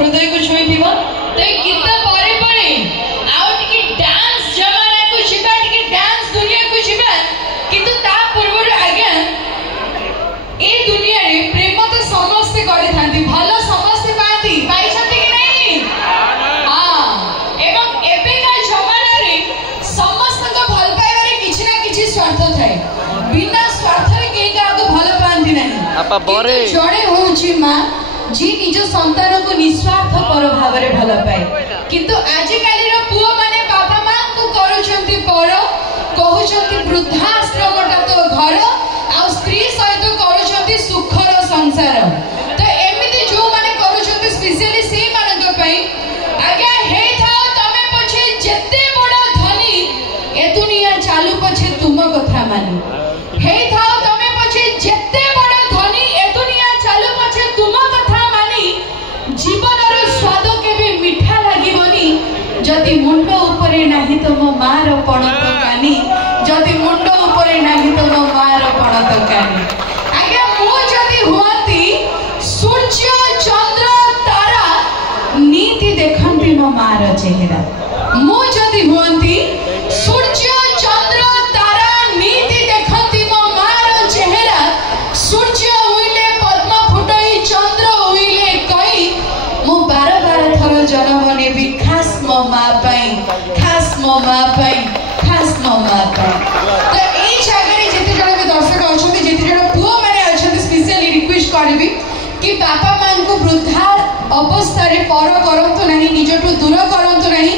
हृदय को छुई थी तो गीत परे परे आउ टिके डांस जमाना को छिबा टिके डांस दुनिया को छिबा किंतु ता पूर्व आज्ञा ए दुनिया रे प्रेम तो समस्त गड़ी थांती भलो समस्त पाती पाई छथि कि नहीं हां एवं एबे का जमाना रे समस्त को भल पाइबारे किछि ना किछि स्वार्थ थाए बिना स्वार्थ रे के का को भल पांती नहीं आपा बरे जड़े होउची मां जी निज संतान को निस्वार्थ पर भाव रे भल पाए किंतु आज काली रो पुओ माने बापा मां को करूछंती पर कहूछंती वृद्धाश्रमटा तो घर आ स्त्री सहित करूछंती सुखर संसार तो एमिति जो माने करूछंती स्पेशली से मानक पई आज्ञा हे थाओ तमे पछे जत्ते बड़ा धनी ए दुनिया चालू पछे तुम कथा मानी हे थाओ तमे पछे जत्ते बड़ा धनी ए दुनिया चालू पछे तुम कथा मानी जीवन रो स्वाद केबे मिठा लागिबनी जदि मुंड ऊपरे नाही तो मो मार पणत कानी जदि मुंड ऊपरे नाही तो मो मार पणत कानी आज्ञा मो जदि होती सूर्य चंद्र तारा नीति देखंती मो मार चेहरा मो जदि होती सूर्य चंद्र तारा नीति देखंती मो मार चेहरा सूर्य उइले पद्म फुटई चंद्र उइले कई मो 12 थर जन्म नेबी खास मो मा पई खास मो मा पई खास मो मा पई तो ए जगह जेते जण के दर्शक अछते जेते जण पुओ माने अछते स्पेशली रिक्वेस्ट करबी कि बापा मां को वृद्धा अवस्था रे पर करंतु नहीं निजटू दूर करंतु नहीं